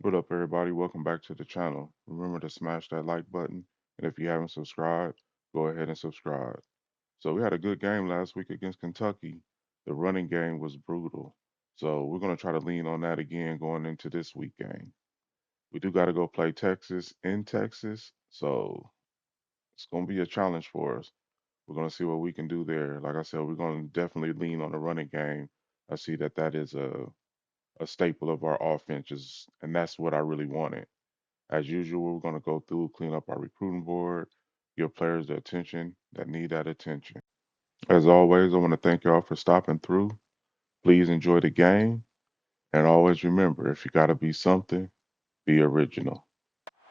What up, everybody? Welcome back to the channel. Remember to smash that like button, and if you haven't subscribed, go ahead and subscribe. So we had a good game last week against Kentucky. The running game was brutal. So we're going to try to lean on that again going into this week game. We do got to go play Texas in Texas, so it's going to be a challenge for us. We're going to see what we can do there. Like I said, we're going to definitely lean on the running game. I see that is a staple of our offenses, and that's what I really wanted. As usual, we're going to go through, clean up our recruiting board, give players the attention that need that attention. As always, I want to thank y'all for stopping through. Please enjoy the game. And always remember, if you got to be something, be original.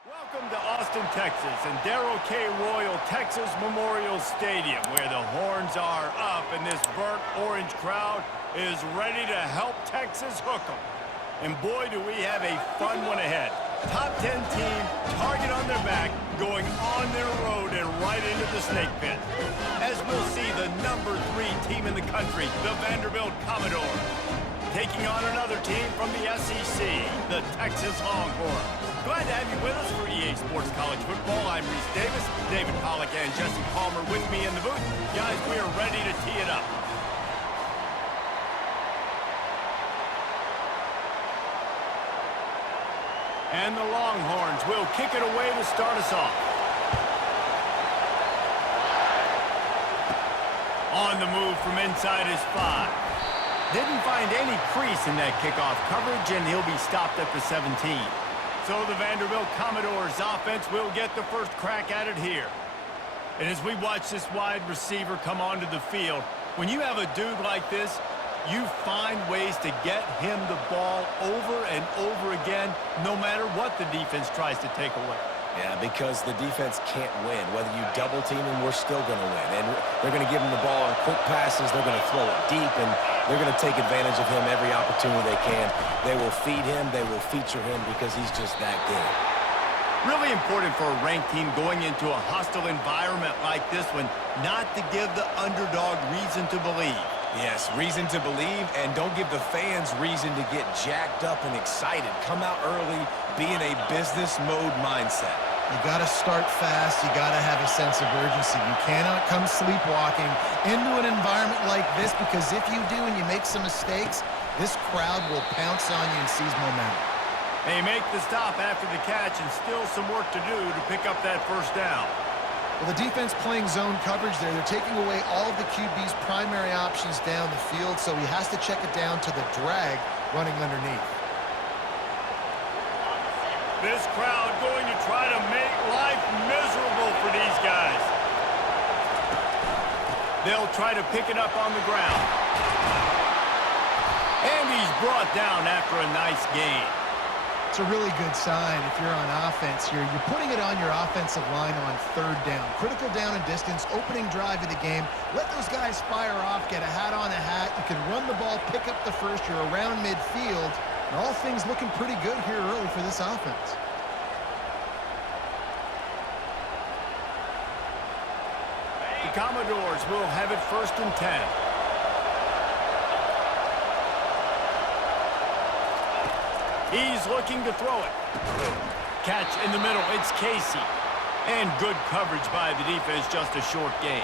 Welcome to Austin, Texas, and Darrell K. Royal Texas Memorial Stadium, where the horns are up and this burnt orange crowd is ready to help Texas hook 'em. And boy, do we have a fun one ahead. Top 10 team, target on their back, going on their road and right into the snake pit. As we'll see, the number 3 team in the country, the Vanderbilt Commodores, taking on another team from the SEC, the Texas Longhorns. Glad to have you with us for EA Sports College Football. I'm Reese Davis, David Pollack and Jesse Palmer with me in the booth. Guys, we are ready to tee it up. And the Longhorns will kick it away to start us off. On the move from inside his 5. Didn't find any crease in that kickoff coverage, and he'll be stopped at the 17. So the Vanderbilt Commodores offense will get the first crack at it here. And as we watch this wide receiver come onto the field, when you have a dude like this, you find ways to get him the ball over and over again, no matter what the defense tries to take away. Yeah, because the defense can't win. Whether you double team him, we're still going to win. And they're going to give him the ball on quick passes. They're going to throw it deep, and they're going to take advantage of him every opportunity they can. They will feed him. They will feature him because he's just that good. Really important for a ranked team going into a hostile environment like this one, not to give the underdog reason to believe. Yes, reason to believe, and don't give the fans reason to get jacked up and excited. Come out early, be in a business mode mindset. You got to start fast. You got to have a sense of urgency. You cannot come sleepwalking into an environment like this, because if you do and you make some mistakes, this crowd will pounce on you and seize momentum. They make the stop after the catch, and still some work to do to pick up that first down. Well, the defense playing zone coverage there. They're taking away all of the QB's primary options down the field, so he has to check it down to the drag running underneath. This crowd going to try to make life miserable for these guys. They'll try to pick it up on the ground. And he's brought down after a nice gain. It's a really good sign if you're on offense here. You're putting it on your offensive line on third down. Critical down and distance, opening drive of the game. Let those guys fire off, get a hat on a hat. You can run the ball, pick up the first. You're around midfield. And all things looking pretty good here early for this offense. The Commodores will have it 1st and 10. He's looking to throw it. Catch in the middle. It's Casey. And good coverage by the defense, just a short gain.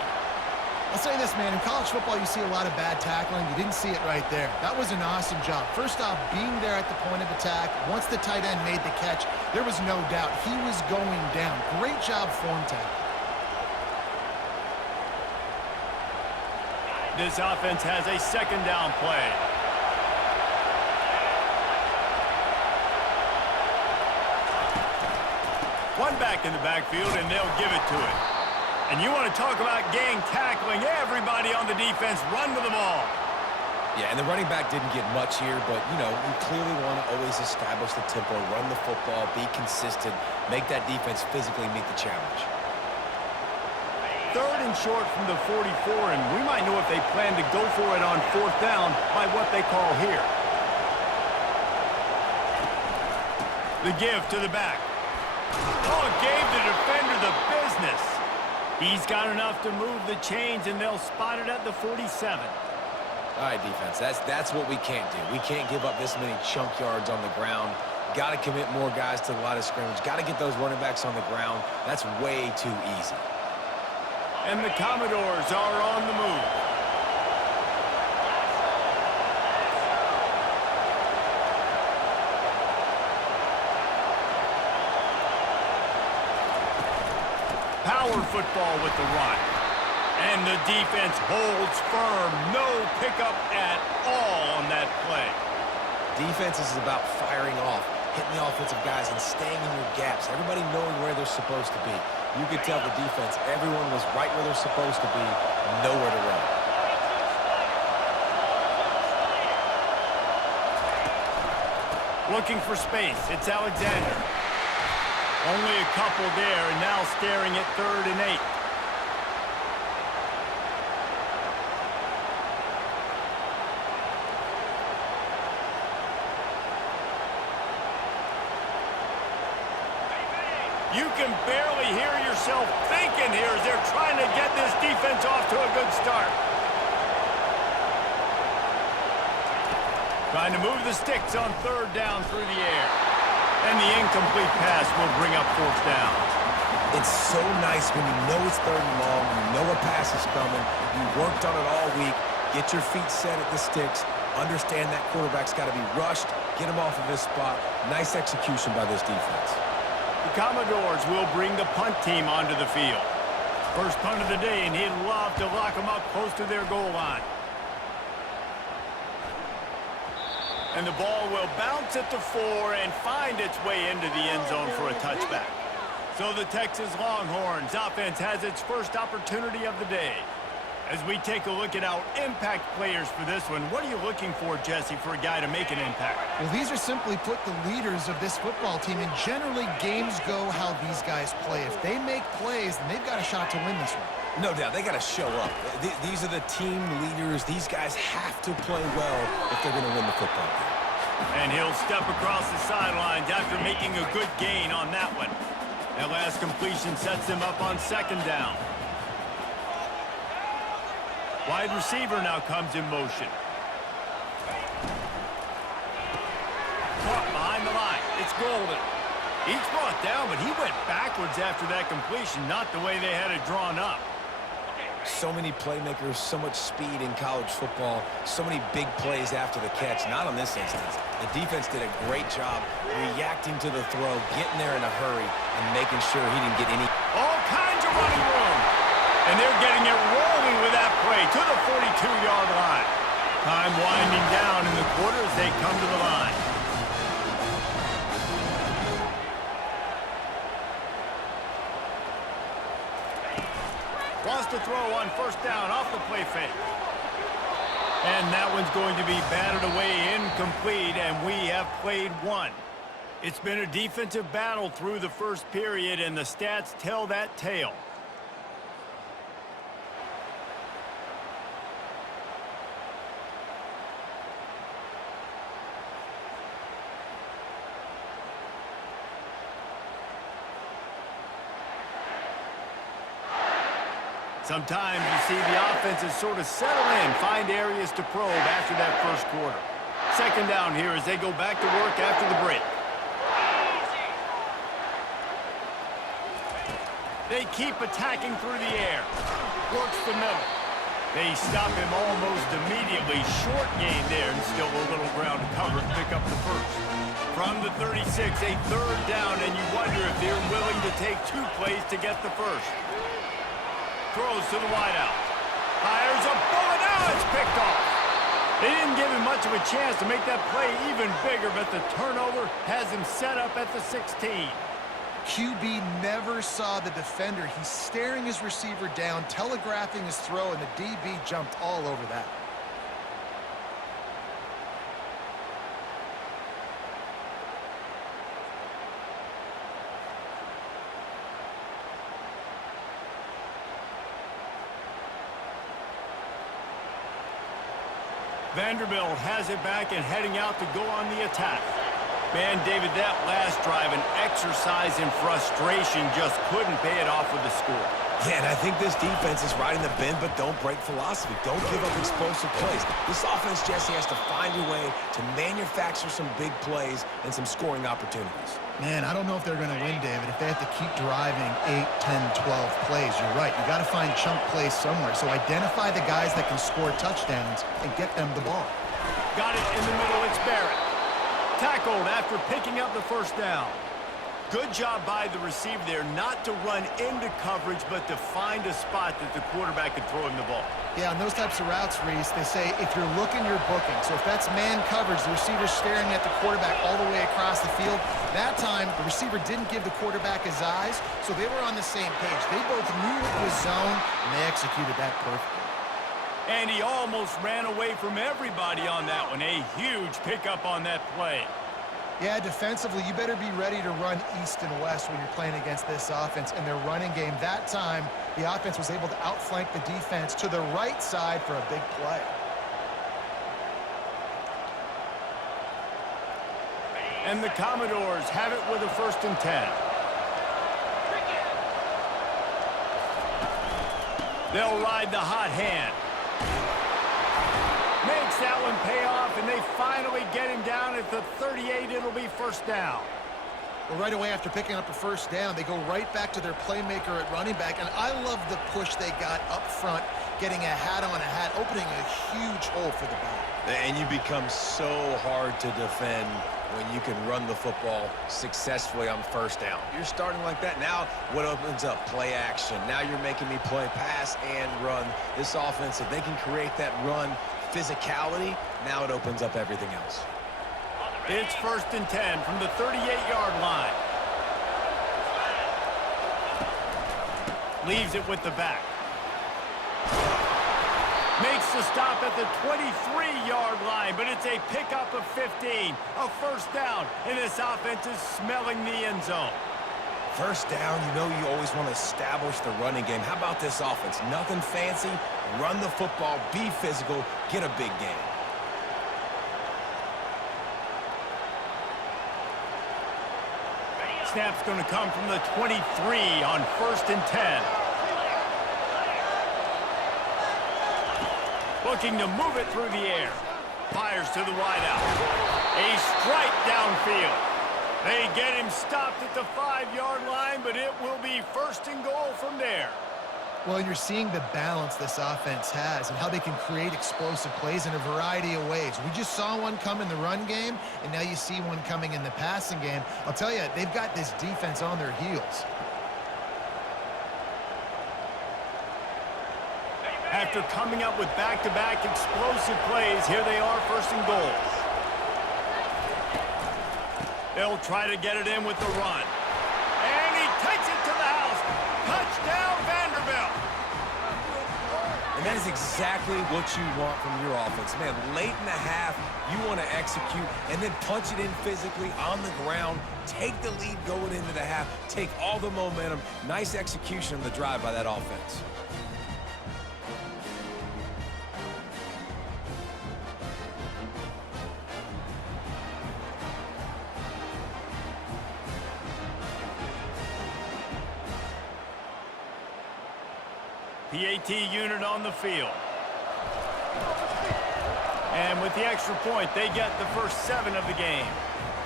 I'll say this, man. In college football, you see a lot of bad tackling. You didn't see it right there. That was an awesome job. First off, being there at the point of attack. Once the tight end made the catch, there was no doubt he was going down. Great job form tackle. This offense has a 2nd down play. One back in the backfield, and they'll give it to him. And you want to talk about gang tackling. Everybody on the defense run to the ball. Yeah, and the running back didn't get much here, but, you know, you clearly want to always establish the tempo, run the football, be consistent, make that defense physically meet the challenge. 3rd and short from the 44, and we might know if they plan to go for it on 4th down by what they call here. The give to the back. Oh, gave the defender the business. He's got enough to move the chains, and they'll spot it at the 47. All right, defense, that's what we can't do. We can't give up this many chunk yards on the ground. Got to commit more guys to the line of scrimmage. Got to get those running backs on the ground. That's way too easy. And the Commodores are on the move. Power football with the run. And the defense holds firm. No pickup at all on that play. Defense is about firing off, hitting the offensive guys, and staying in your gaps. Everybody knowing where they're supposed to be. You could tell the defense, everyone was right where they're supposed to be, nowhere to run. Looking for space. It's Alexander. Only a couple there, and now staring at 3rd and 8. You can barely hear yourself thinking here as they're trying to get this defense off to a good start. Trying to move the sticks on 3rd down through the air. And the incomplete pass will bring up 4th down. It's so nice when you know it's 3rd and long, you know a pass is coming, you worked on it all week, get your feet set at the sticks, understand that quarterback's got to be rushed, get him off of his spot. Nice execution by this defense. The Commodores will bring the punt team onto the field. First punt of the day, and he'd love to lock them up close to their goal line. And the ball will bounce at the 4 and find its way into the end zone for a touchback. So the Texas Longhorns offense has its first opportunity of the day. As we take a look at our impact players for this one, what are you looking for, Jesse, for a guy to make an impact? Well, these are simply put the leaders of this football team, and generally games go how these guys play. If they make plays, then they've got a shot to win this one. No doubt, they got to show up. These are the team leaders. These guys have to play well if they're going to win the football game. And he'll step across the sidelines after making a good gain on that one. That last completion sets him up on 2nd down. Wide receiver now comes in motion. Caught behind the line. It's Golden. He's brought down, but he went backwards after that completion, not the way they had it drawn up. So many playmakers, so much speed in college football, so many big plays after the catch. Not on this instance. The defense did a great job reacting to the throw, getting there in a hurry, and making sure he didn't get any. All kinds of running room. And they're getting it rolling with that play to the 42-yard line. Time winding down in the quarter as they come to the line. Wants to throw on 1st down off the play fake. And that one's going to be batted away incomplete, and we have played one. It's been a defensive battle through the first period, and the stats tell that tale. Sometimes you see the offenses sort of settle in, find areas to probe after that first quarter. 2nd down here as they go back to work after the break. They keep attacking through the air. Works the middle. They stop him almost immediately. Short gain there, and still a little ground to cover and pick up the first. From the 36, a 3rd down, and you wonder if they're willing to take 2 plays to get the first. Throws to the wideout. Fires a bullet. Now it's picked off. They didn't give him much of a chance to make that play even bigger, but the turnover has him set up at the 16. QB never saw the defender. He's staring his receiver down, telegraphing his throw, and the DB jumped all over that. Vanderbilt has it back and heading out to go on the attack. Man, David, that last drive, an exercise in frustration, just couldn't pay it off with the score. Yeah, and I think this defense is riding the bend but don't break philosophy. Don't give up explosive plays. This offense, Jesse, has to find a way to manufacture some big plays and some scoring opportunities. Man, I don't know if they're going to win, David, if they have to keep driving 8, 10, 12 plays. You're right. You got to find chunk plays somewhere. So identify the guys that can score touchdowns and get them the ball. Got it in the middle. It's Barrett. Tackled after picking up the first down. Good job by the receiver there, not to run into coverage, but to find a spot that the quarterback could throw him the ball. Yeah, on those types of routes, Reese, they say if you're looking, you're booking. So if that's man coverage, the receiver's staring at the quarterback all the way across the field. That time, the receiver didn't give the quarterback his eyes, so they were on the same page. They both knew it was zone, and they executed that perfectly. And he almost ran away from everybody on that one. A huge pickup on that play. Yeah, defensively, you better be ready to run east and west when you're playing against this offense. And their running game, that time, the offense was able to outflank the defense to the right side for a big play. And the Commodores have it with a 1st and 10. They'll ride the hot hand. Makes that one pay off, and they finally get him down at the 38. It'll be 1st down. Well, right away after picking up a 1st down, they go right back to their playmaker at running back. And I love the push they got up front, getting a hat on a hat, opening a huge hole for the back. And you become so hard to defend when you can run the football successfully on 1st down. You're starting like that. Now what opens up? Play action. Now you're making me play pass and run. This offense, if they can create that run physicality, now it opens up everything else. It's 1st and 10 from the 38-yard line. Leaves it with the back. Makes the stop at the 23-yard line, but it's a pickup of 15. A 1st down, and this offense is smelling the end zone. 1st down, you know you always want to establish the running game. How about this offense? Nothing fancy. Run the football, be physical, get a big game. Snap's going to come from the 23 on 1st and 10. Looking to move it through the air. Fires to the wideout. A strike downfield. They get him stopped at the 5-yard line, but it will be 1st and goal from there. Well, you're seeing the balance this offense has and how they can create explosive plays in a variety of ways. We just saw one come in the run game, and now you see one coming in the passing game. I'll tell you, they've got this defense on their heels. After coming up with back-to-back explosive plays, here they are, 1st and goal. They'll try to get it in with the run. And he takes it to the house. Touchdown, Vanderbilt. And that is exactly what you want from your offense. Man, late in the half, you want to execute and then punch it in physically on the ground. Take the lead going into the half. Take all the momentum. Nice execution on the drive by that offense. PAT unit on the field. And with the extra point, they get the first 7 of the game.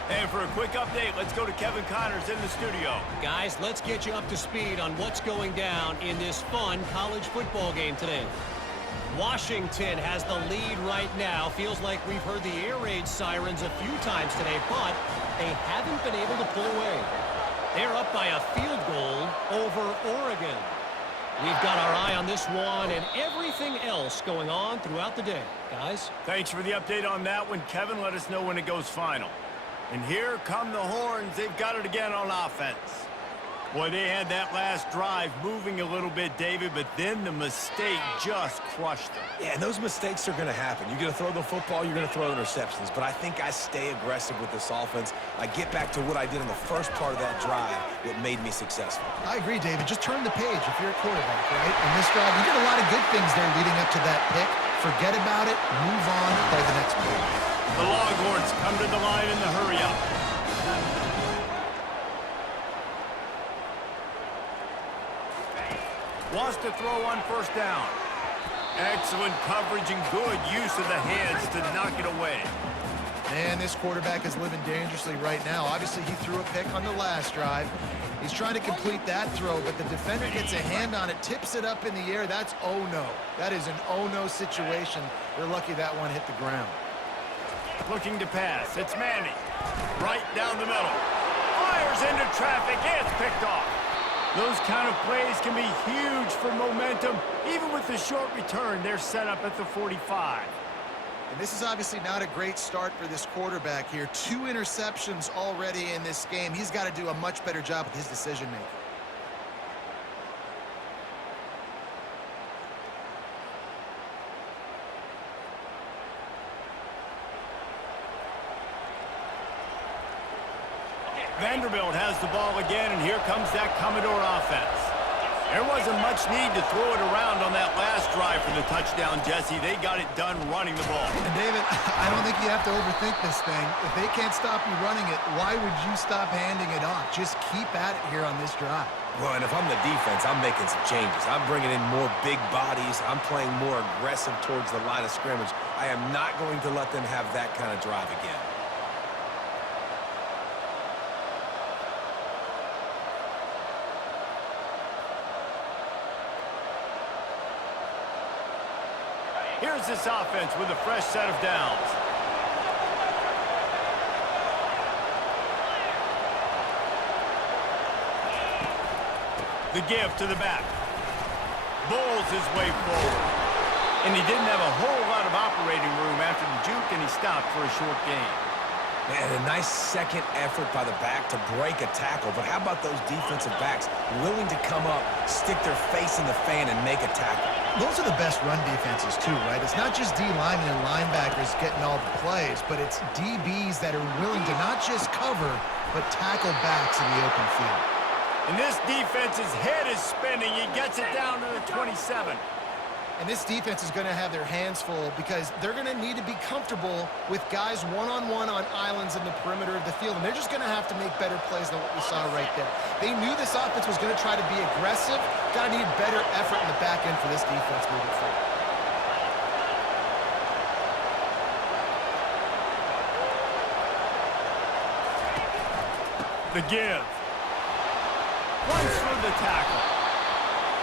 And for a quick update, let's go to Kevin Connors in the studio. Guys, let's get you up to speed on what's going down in this fun college football game today. Washington has the lead right now. Feels like we've heard the air raid sirens a few times today, but they haven't been able to pull away. They're up by a field goal over Oregon. We've got our eye on this one and everything else going on throughout the day. Guys? Thanks for the update on that one, Kevin. Let us know when it goes final. And here come the Horns. They've got it again on offense. Boy, they had that last drive moving a little bit, David, but then the mistake just crushed them. Yeah, and those mistakes are going to happen. You're going to throw the football, you're going to throw interceptions. But I think I stay aggressive with this offense. I get back to what I did in the first part of that drive that made me successful. I agree, David. Just turn the page if you're a quarterback, right? In this drive, you did a lot of good things there leading up to that pick. Forget about it, move on, play the next play. The Longhorns come to the line in the hurry-up. Wants to throw on first down. Excellent coverage and good use of the hands to knock it away. Man, this quarterback is living dangerously right now. Obviously, he threw a pick on the last drive. He's trying to complete that throw, but the defender gets a hand on it, tips it up in the air. That's oh-no. That is an oh-no situation. They're lucky that one hit the ground. Looking to pass. It's Manning. Right down the middle. Fires into traffic. It's picked off. Those kind of plays can be huge for momentum. Even with the short return, they're set up at the 45. And this is obviously not a great start for this quarterback here. 2 interceptions already in this game. He's got to do a much better job with his decision-making. Vanderbilt has the ball again, and here comes that Commodore offense. There wasn't much need to throw it around on that last drive for the touchdown, Jesse. They got it done running the ball. And, David, I don't think you have to overthink this thing. If they can't stop you running it, why would you stop handing it off? Just keep at it here on this drive. Well, and if I'm the defense, I'm making some changes. I'm bringing in more big bodies. I'm playing more aggressive towards the line of scrimmage. I am not going to let them have that kind of drive again. Here's this offense with a fresh set of downs. The give to the back. Bowls his way forward. And he didn't have a whole lot of operating room after the juke, and he stopped for a short gain. Man, a nice second effort by the back to break a tackle. But how about those defensive backs willing to come up, stick their face in the fan, and make a tackle? Those are the best run defenses, too, right? It's not just D-linemen and linebackers getting all the plays, but it's DBs that are willing to not just cover, but tackle backs in the open field. And this defense's head is spinning. He gets it down to the 27. And this defense is going to have their hands full because they're going to need to be comfortable with guys one-on-one on islands in the perimeter of the field. And they're just going to have to make better plays than what we saw right there. They knew this offense was going to try to be aggressive. Got to need better effort in the back end for this defense moving forward. The give. Runs through the tackle.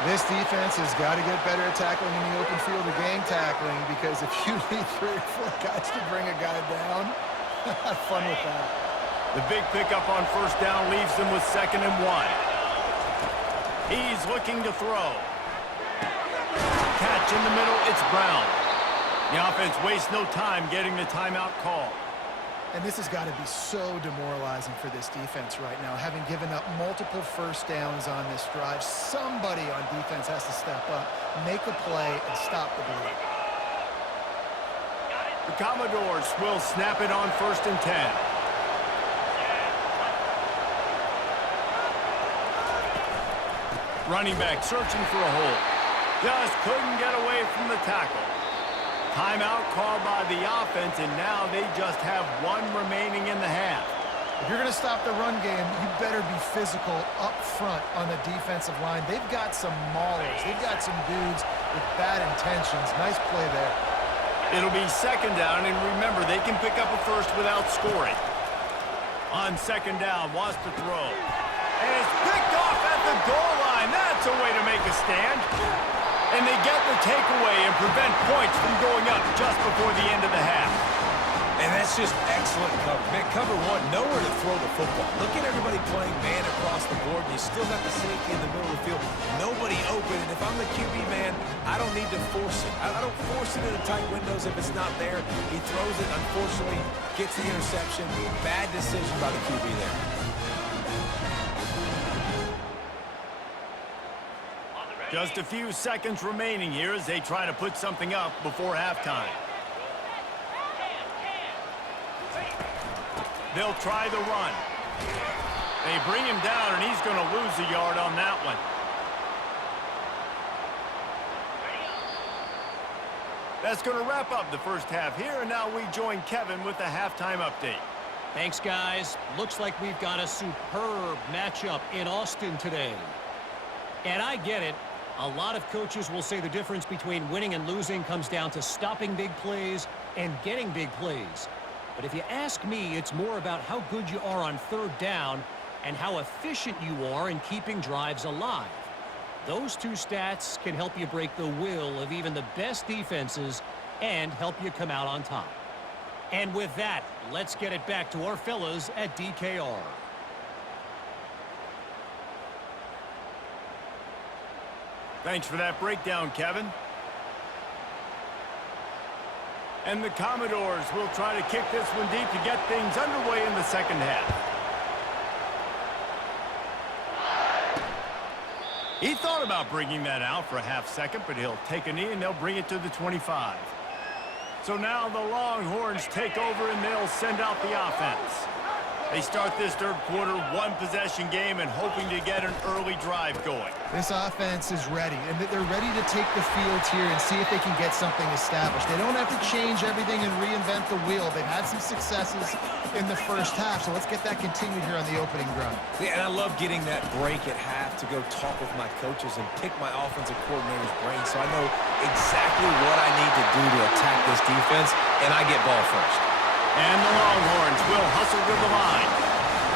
This defense has got to get better at tackling in the open field or gang tackling because if you need 3 or 4 guys to bring a guy down, have fun with that. The big pickup on first down leaves them with 2nd and 1. He's looking to throw. Catch in the middle, it's Brown. The offense wastes no time getting the timeout call. And this has got to be so demoralizing for this defense right now. Having given up multiple first downs on this drive, somebody on defense has to step up, make a play, and stop the bleed. The Commodores will snap it on 1st and 10. Running back searching for a hole. Just couldn't get away from the tackle. Timeout called by the offense, and now they just have 1 remaining in the half. If you're going to stop the run game, you better be physical up front on the defensive line. They've got some maulers. They've got some dudes with bad intentions. Nice play there. It'll be 2nd down, and remember, they can pick up a first without scoring. On 2nd down, wants to throw. And it's picked off at the goal line. That's a way to make a stand. And they get the takeaway and prevent points from going up just before the end of the half. And that's just excellent cover. Man, cover 1, nowhere to throw the football. Look at everybody playing man across the board, and you still got the safety in the middle of the field. Nobody open, and if I'm the QB man, I don't need to force it. I don't force it into tight windows if it's not there. He throws it, unfortunately, gets the interception. Bad decision by the QB there. Just a few seconds remaining here as they try to put something up before halftime. They'll try the run. They bring him down, and he's going to lose a yard on that one. That's going to wrap up the first half here, and now we join Kevin with the halftime update. Thanks, guys. Looks like we've got a superb matchup in Austin today. And I get it. A lot of coaches will say the difference between winning and losing comes down to stopping big plays and getting big plays. But if you ask me, it's more about how good you are on third down and how efficient you are in keeping drives alive. Those two stats can help you break the will of even the best defenses and help you come out on top. And with that, let's get it back to our fellas at DKR. Thanks for that breakdown, Kevin. And the Commodores will try to kick this one deep to get things underway in the second half. He thought about bringing that out for a half second, but he'll take a knee and they'll bring it to the 25. So now the Longhorns take over and they'll send out the offense. They start this third quarter one-possession game and hoping to get an early drive going. This offense is ready, and they're ready to take the field here and see if they can get something established. They don't have to change everything and reinvent the wheel. They've had some successes in the first half, so let's get that continued here on the opening drive. Yeah, and I love getting that break at half to go talk with my coaches and pick my offensive coordinator's brain so I know exactly what I need to do to attack this defense, and I get ball first. And the Longhorns will hustle to the line.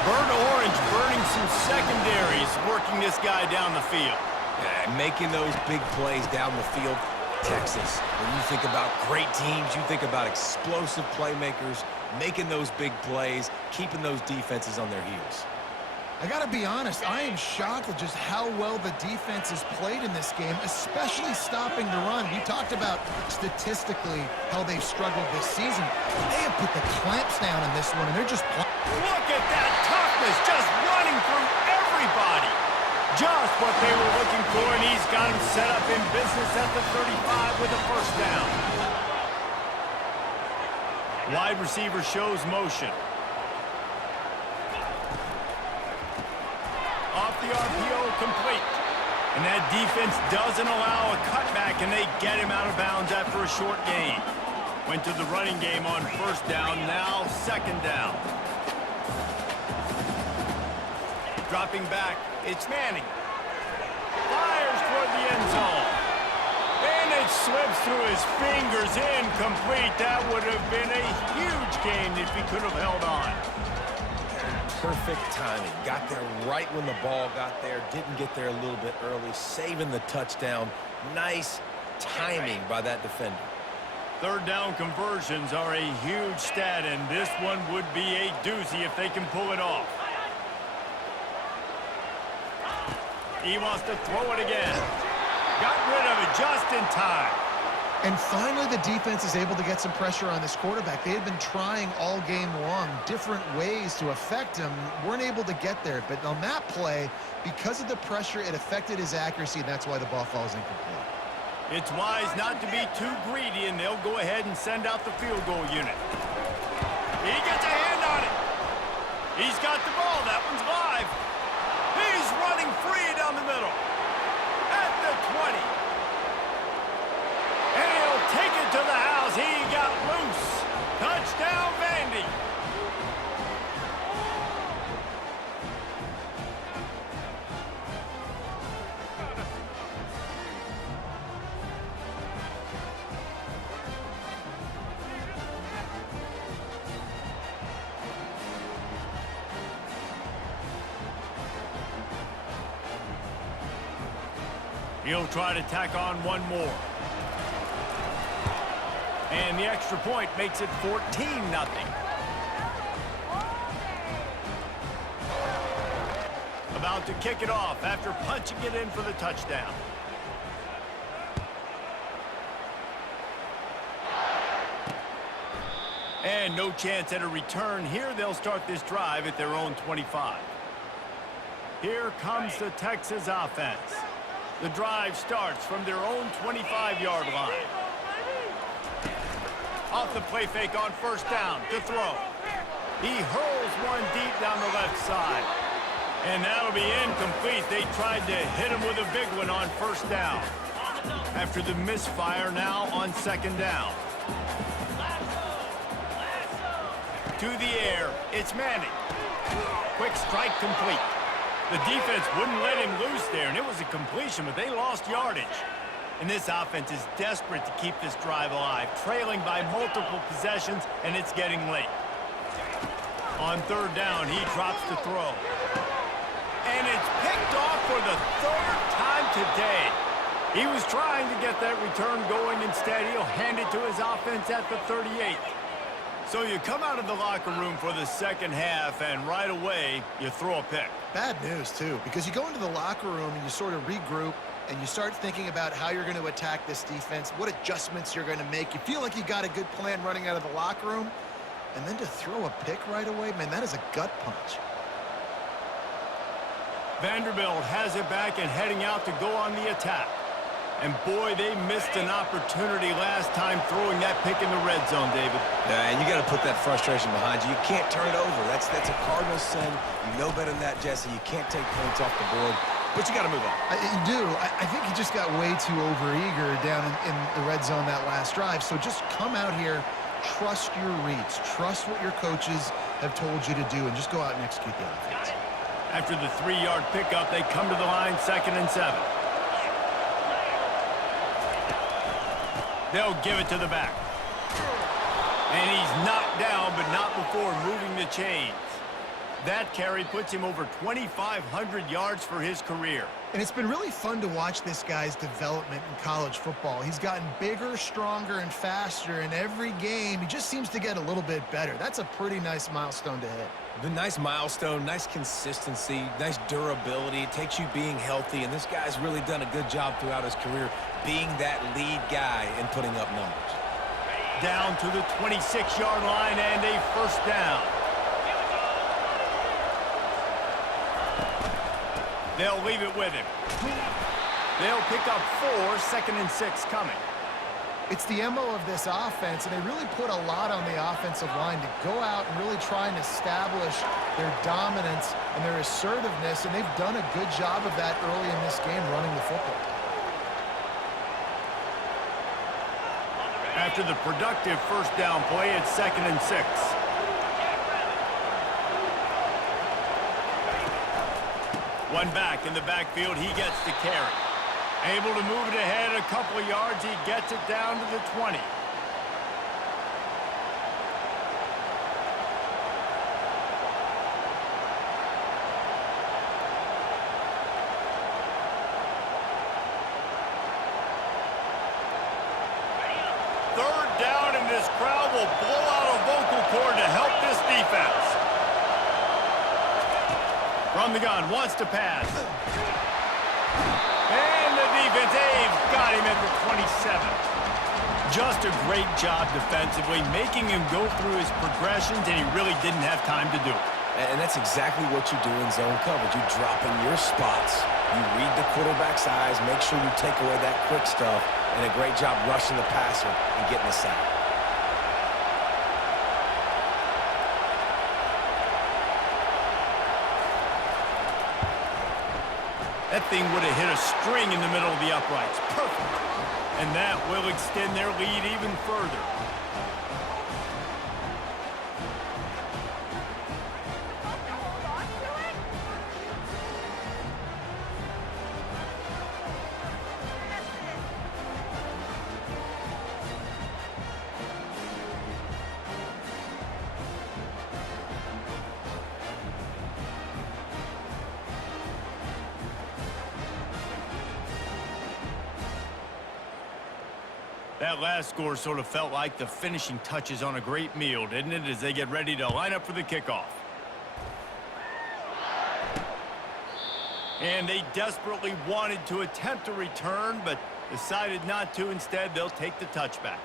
Burnt Orange burning some secondaries, working this guy down the field. Yeah, making those big plays down the field. Texas, when you think about great teams, you think about explosive playmakers, making those big plays, keeping those defenses on their heels. I got to be honest, I am shocked at just how well the defense has played in this game, especially stopping the run. You talked about statistically how they've struggled this season. They have put the clamps down in this one, and they're just... Look at that toughness, just running through everybody. Just what they were looking for, and he's got him set up in business at the 35 with a first down. Wide receiver shows motion. Off the RPO, complete. And that defense doesn't allow a cutback, and they get him out of bounds after a short gain. Went to the running game on first down, now second down. Dropping back, it's Manning. Fires toward the end zone. And it slips through his fingers, incomplete. That would have been a huge gain if he could have held on. Perfect timing. Got there right when the ball got there. Didn't get there a little bit early. Saving the touchdown. Nice timing by that defender. Third down conversions are a huge stat, and this one would be a doozy if they can pull it off. He wants to throw it again. Got rid of it just in time. And finally, the defense is able to get some pressure on this quarterback. They had been trying all game long different ways to affect him, weren't able to get there. But on that play, because of the pressure, it affected his accuracy, and that's why the ball falls incomplete. It's wise not to be too greedy, and they'll go ahead and send out the field goal unit. He gets a hand on it. He's got the ball. That one's live. He's running free down the middle. At the 20. And he'll take it to the house. He got loose. Touchdown, Vandy. He'll try to tack on one more. And the extra point makes it 14-0. About to kick it off after punching it in for the touchdown. And no chance at a return here. They'll start this drive at their own 25. Here comes the Texas offense. The drive starts from their own 25-yard line. Off the play fake on first down to throw. He hurls one deep down the left side. And that'll be incomplete. They tried to hit him with a big one on first down. After the misfire, now on second down. To the air, it's Manning. Quick strike complete. The defense wouldn't let him loose there, and it was a completion, but they lost yardage. And this offense is desperate to keep this drive alive, trailing by multiple possessions, and it's getting late. On third down, he drops to throw. And it's picked off for the third time today. He was trying to get that return going. Instead, he'll hand it to his offense at the 38. So you come out of the locker room for the second half, and right away, you throw a pick. Bad news, too, because you go into the locker room and you sort of regroup, and you start thinking about how you're going to attack this defense, what adjustments you're going to make. You feel like you got a good plan running out of the locker room, and then to throw a pick right away, man, that is a gut punch. Vanderbilt has it back and heading out to go on the attack. And boy, they missed an opportunity last time throwing that pick in the red zone, David. Yeah, and you got to put that frustration behind you. You can't turn it over. That's a Cardinal sin. You know better than that, Jesse. You can't take points off the board, but you got to move on. You do. I think he just got way too overeager down in the red zone that last drive. So just come out here, trust your reads, trust what your coaches have told you to do, and just go out and execute the offense. After the 3-yard pickup, they come to the line, 2nd and 7. They'll give it to the back. And he's knocked down, but not before moving the chains. That carry puts him over 2,500 yards for his career. And it's been really fun to watch this guy's development in college football. He's gotten bigger, stronger, and faster in every game. He just seems to get a little bit better. That's a pretty nice milestone to hit. The nice milestone, nice consistency, nice durability. It takes you being healthy, and this guy's really done a good job throughout his career being that lead guy and putting up numbers. Down to the 26-yard line and a first down. They'll leave it with him. They'll pick up 4, 2nd and 6 coming. It's the MO of this offense, and they really put a lot on the offensive line to go out and really try and establish their dominance and their assertiveness, and they've done a good job of that early in this game running the football. After the productive first down play, it's 2nd and 6. One back in the backfield, he gets the carry. Able to move it ahead a couple of yards, he gets it down to the 20. Third down, and this crowd will blow out a vocal cord to help this defense. From the gun, wants to pass. And the defense, they've got him at the 27. Just a great job defensively, making him go through his progressions, and he really didn't have time to do it. And that's exactly what you do in zone coverage. You drop in your spots, you read the quarterback's eyes, make sure you take away that quick stuff, and a great job rushing the passer and getting the sack. That thing would have hit a string in the middle of the uprights. Perfect. And that will extend their lead even further. That last score sort of felt like the finishing touches on a great meal, didn't it, as they get ready to line up for the kickoff. And they desperately wanted to attempt a return, but decided not to. Instead, they'll take the touchback.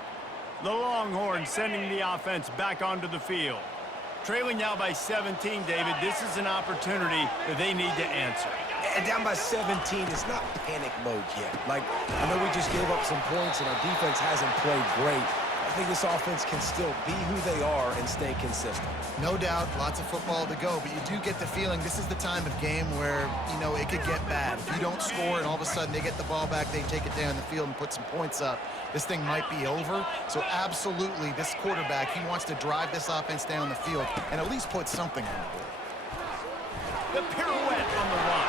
The Longhorns sending the offense back onto the field. Trailing now by 17, David, this is an opportunity that they need to answer. And down by 17, it's not panic mode yet. Like, I know we just gave up some points and our defense hasn't played great. I think this offense can still be who they are and stay consistent. No doubt, lots of football to go, but you do get the feeling this is the time of game where, you know, it could get bad. If you don't score and all of a sudden they get the ball back, they take it down the field and put some points up, this thing might be over. So absolutely, this quarterback, he wants to drive this offense down the field and at least put something on the board. The pirouette on the run.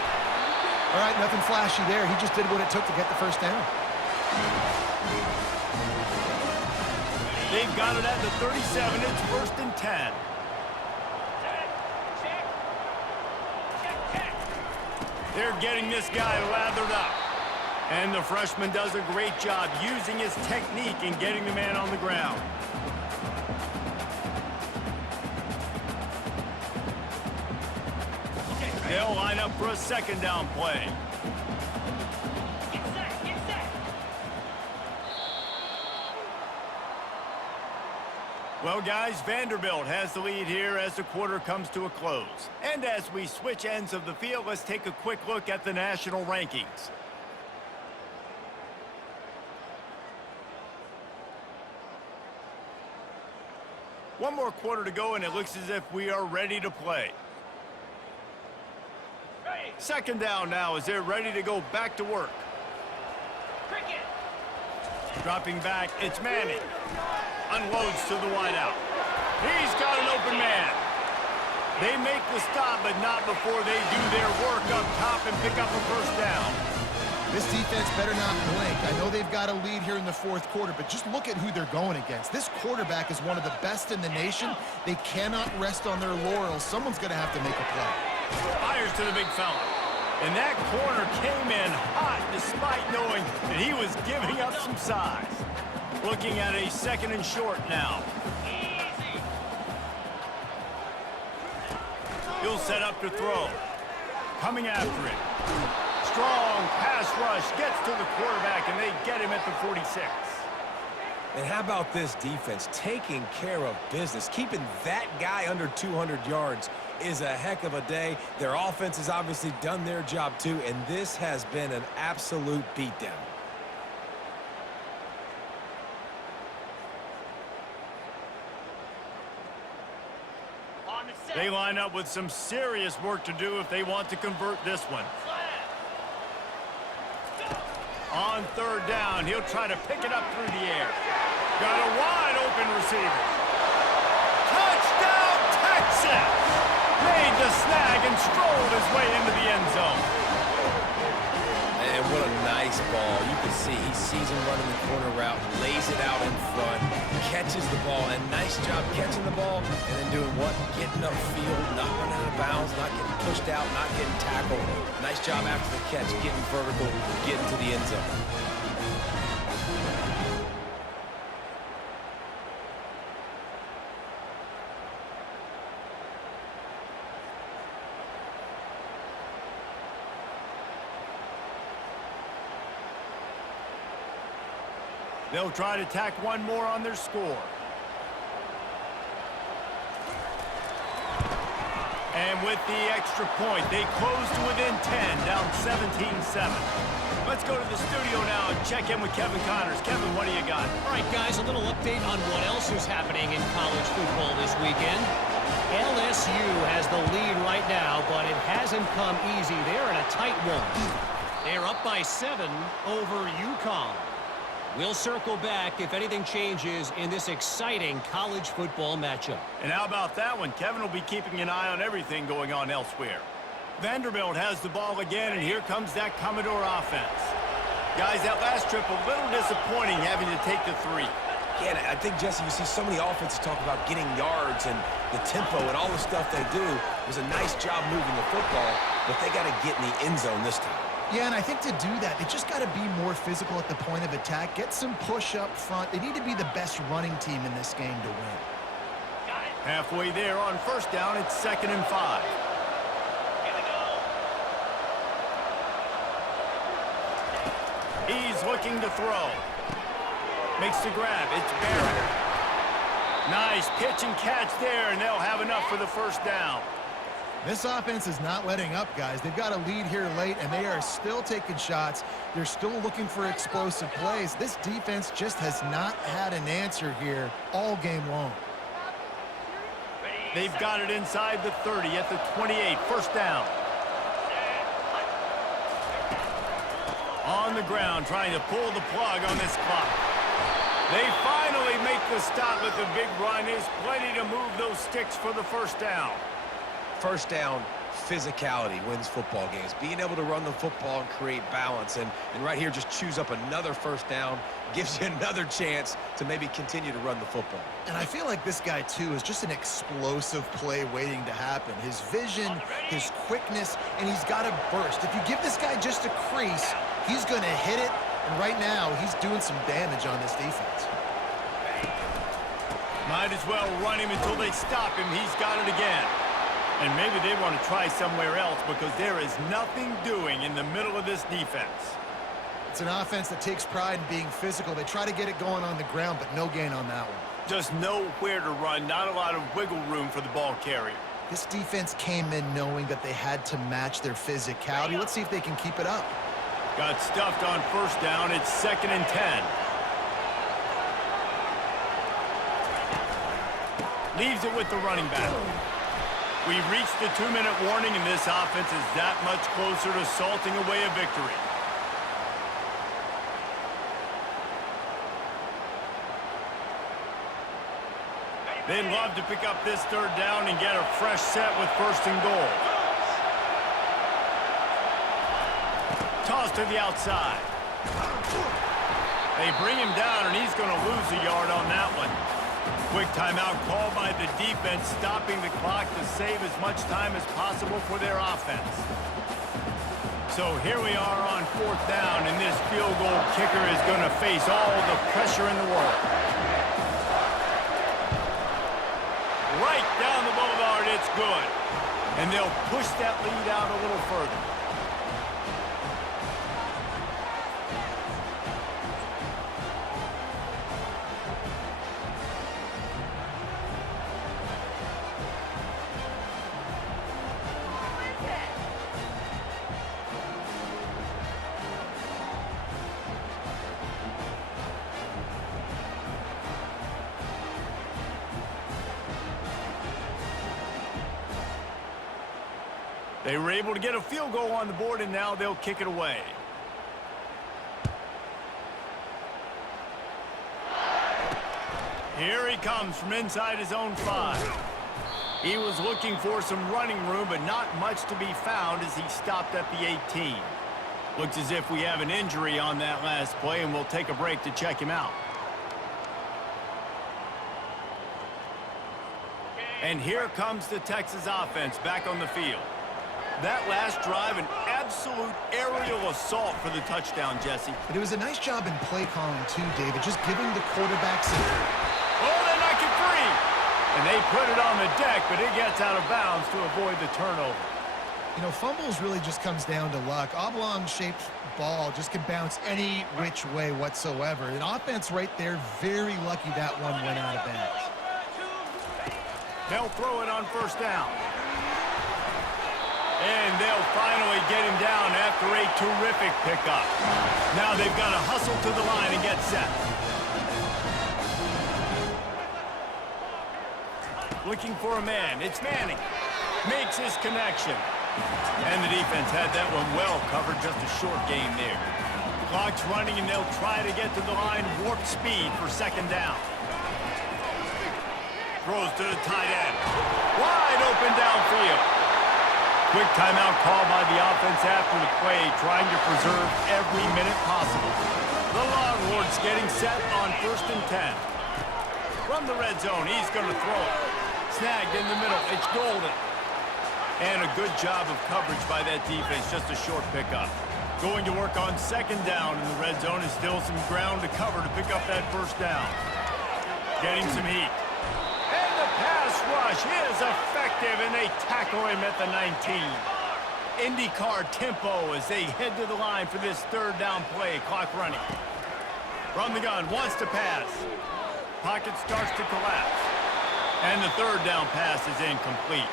All right, nothing flashy there. He just did what it took to get the first down. They've got it at the 37. It's 1st and 10. They're getting this guy lathered up. And the freshman does a great job using his technique and getting the man on the ground. They'll line up for a 2nd down play. Well, guys, Vanderbilt has the lead here as the quarter comes to a close. And as we switch ends of the field, let's take a quick look at the national rankings. One more quarter to go, and it looks as if we are ready to play. 2nd down now as they're ready to go back to work. Dropping back, it's Manning. Unloads to the wideout. He's got an open man. They make the stop, but not before they do their work up top and pick up a 1st down. This defense better not blink. I know they've got a lead here in the 4th quarter, but just look at who they're going against. This quarterback is one of the best in the nation. They cannot rest on their laurels. Someone's going to have to make a play. Fires to the big fella. And that corner came in hot despite knowing that he was giving up some size. Looking at a 2nd and short now. He'll set up to throw. Coming after it. Strong pass rush gets to the quarterback, and they get him at the 46. And how about this defense taking care of business? Keeping that guy under 200 yards is a heck of a day. Their offense has obviously done their job too, and this has been an absolute beatdown. They line up with some serious work to do if they want to convert this one. On 3rd down, he'll try to pick it up through the air. Got a wide open receiver. Touchdown, Texas! Made the snag and strolled his way into the end zone. And what a nice ball. You can see he sees him running the corner route, lays it out in front, catches the ball, and nice job catching the ball and then doing what? Getting upfield, not running out of bounds, not getting pushed out, not getting tackled. Nice job after the catch, getting vertical, getting to the end zone. They'll try to tack one more on their score. And with the extra point, they close to within 10, down 17-7. Let's go to the studio now and check in with Kevin Connors. Kevin, what do you got? All right, guys, a little update on what else is happening in college football this weekend. LSU has the lead right now, but it hasn't come easy. They're in a tight one. They're up by 7 over UConn. We'll circle back if anything changes in this exciting college football matchup. And how about that one? Kevin will be keeping an eye on everything going on elsewhere. Vanderbilt has the ball again, and here comes that Commodore offense. Guys, that last trip a little disappointing having to take the 3. Yeah, I think, Jesse, you see so many offenses talk about getting yards and the tempo and all the stuff they do. It was a nice job moving the football, but they got to get in the end zone this time. Yeah, and I think to do that, they just got to be more physical at the point of attack, get some push up front. They need to be the best running team in this game to win. Halfway there on 1st down, it's 2nd and 5. He's looking to throw. Makes the grab. It's Barrett. Nice pitch and catch there, and they'll have enough for the 1st down. This offense is not letting up, guys. They've got a lead here late, and they are still taking shots. They're still looking for explosive plays. This defense just has not had an answer here all game long. They've got it inside the 30 at the 28. 1st down. On the ground, trying to pull the plug on this clock. They finally make the stop with the big run. There's plenty to move those sticks for the 1st down. 1st down, physicality wins football games. Being able to run the football and create balance. And right here, just choose up another first down, gives you another chance to maybe continue to run the football. And I feel like this guy, too, is just an explosive play waiting to happen. His vision, his quickness, and he's got a burst. If you give this guy just a crease, he's going to hit it. And right now, he's doing some damage on this defense. Might as well run him until they stop him. He's got it again. And maybe they want to try somewhere else because there is nothing doing in the middle of this defense. It's an offense that takes pride in being physical. They try to get it going on the ground, but no gain on that one. Just nowhere to run, not a lot of wiggle room for the ball carrier. This defense came in knowing that they had to match their physicality. Let's see if they can keep it up. Got stuffed on first down. It's 2nd and 10. Leaves it with the running back. We've reached the 2-minute warning, and this offense is that much closer to salting away a victory. They'd love to pick up this 3rd down and get a fresh set with 1st and goal. Toss to the outside. They bring him down, and he's going to lose a yard on that one. Quick timeout called by the defense, stopping the clock to save as much time as possible for their offense. So here we are on 4th down, and this field goal kicker is going to face all the pressure in the world. Right down the boulevard, it's good. And they'll push that lead out a little further. They were able to get a field goal on the board, and now they'll kick it away. Here he comes from inside his own 5. He was looking for some running room, but not much to be found as he stopped at the 18. Looks as if we have an injury on that last play, and we'll take a break to check him out. And here comes the Texas offense back on the field. That last drive, an absolute aerial assault for the touchdown, Jesse. But it was a nice job in play calling, too, David, just giving the quarterback some... Oh, they knock it free! And they put it on the deck, but it gets out of bounds to avoid the turnover. You know, fumbles really just comes down to luck. Oblong-shaped ball just can bounce any which way whatsoever. An offense right there, very lucky that one went out of bounds. They'll throw it on 1st down. And they'll finally get him down after a terrific pickup. Now they've got to hustle to the line and get set. Looking for a man. It's Manning. Makes his connection. And the defense had that one well covered. Just a short gain there. Clock's running, and they'll try to get to the line. Warp speed for 2nd down. Throws to the tight end. Wide open downfield. Quick timeout called by the offense after the play, trying to preserve every minute possible. The Longhorns getting set on 1st and 10. From the red zone, he's going to throw it. Snagged in the middle. It's golden. And a good job of coverage by that defense. Just a short pickup. Going to work on 2nd down in the red zone. Is still some ground to cover to pick up that 1st down. Getting some heat. And the pass rush is effective, and they tackle him at the 19. IndyCar tempo as they head to the line for this 3rd down play. Clock running. From the gun, wants to pass. Pocket starts to collapse. And the 3rd down pass is incomplete.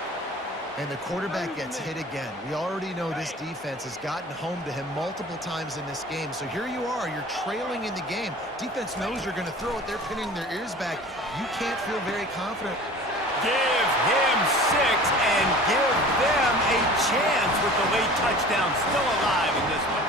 And the quarterback gets hit again. We already know this defense has gotten home to him multiple times in this game. So here you are, you're trailing in the game. Defense knows you're going to throw it. They're pinning their ears back. You can't feel very confident. Give him 6 and give them a chance with the late touchdown still alive in this one.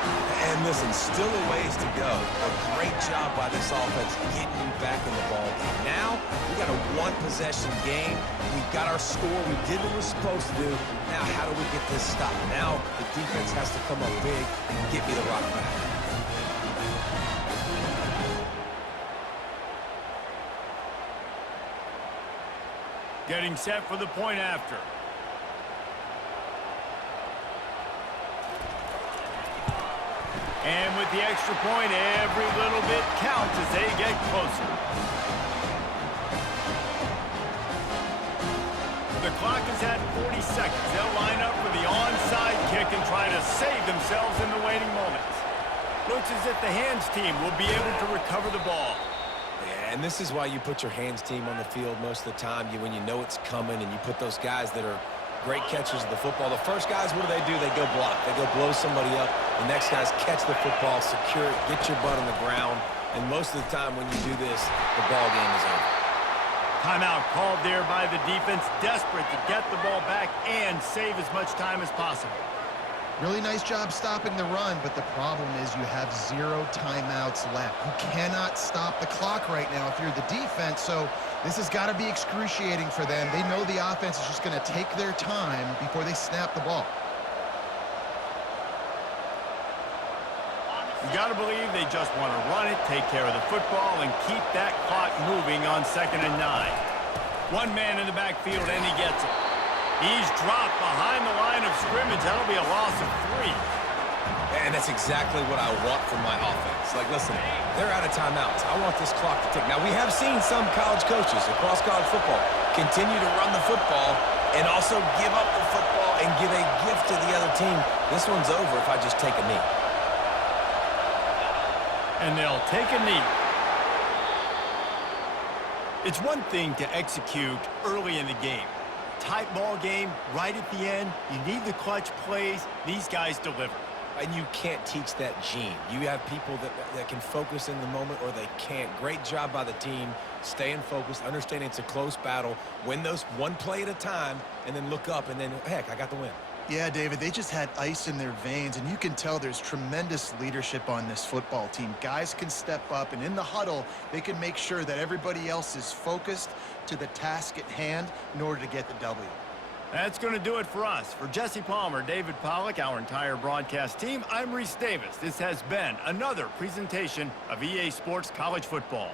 And listen, still a ways to go. A great job by this offense getting you back in the ball game. Now, we got a one-possession game. We got our score. We did what we're supposed to do. Now, how do we get this stopped? Now, the defense has to come up big and get me the rock back. Getting set for the point after. And with the extra point, every little bit counts as they get closer. The clock is at 40 seconds. They'll line up for the onside kick and try to save themselves in the waiting moments. Looks as if the hands team will be able to recover the ball. Yeah, and this is why you put your hands team on the field most of the time. When you know it's coming, and you put those guys that are great catchers of the football. The first guys, what do? They go block. They go blow somebody up. The next guys catch the football, secure it, get your butt on the ground. And most of the time when you do this, the ball game is over. Timeout called there by the defense, desperate to get the ball back and save as much time as possible. Really nice job stopping the run, but the problem is you have 0 timeouts left. You cannot stop the clock right now if you're the defense, so this has got to be excruciating for them. They know the offense is just going to take their time before they snap the ball. You got to believe they just want to run it, take care of the football, and keep that clock moving on 2nd and 9. One man in the backfield, and he gets it. He's dropped behind the line of scrimmage. That'll be a loss of 3. And that's exactly what I want from my offense. Like, listen, they're out of timeouts. I want this clock to tick. Now, we have seen some college coaches across college football continue to run the football and also give up the football and give a gift to the other team. This one's over if I just take a knee. And they'll take a knee. It's one thing to execute early in the game. Tight ball game, right at the end. You need the clutch plays. These guys deliver. And you can't teach that gene. You have people that can focus in the moment or they can't. Great job by the team, staying focused, understanding it's a close battle, win those one play at a time, and then look up, and then, heck, I got the win. Yeah, David, they just had ice in their veins, and you can tell there's tremendous leadership on this football team. Guys can step up, and in the huddle, they can make sure that everybody else is focused to the task at hand in order to get the W. That's going to do it for us. For Jesse Palmer, David Pollack, our entire broadcast team, I'm Reese Davis. This has been another presentation of EA Sports College Football.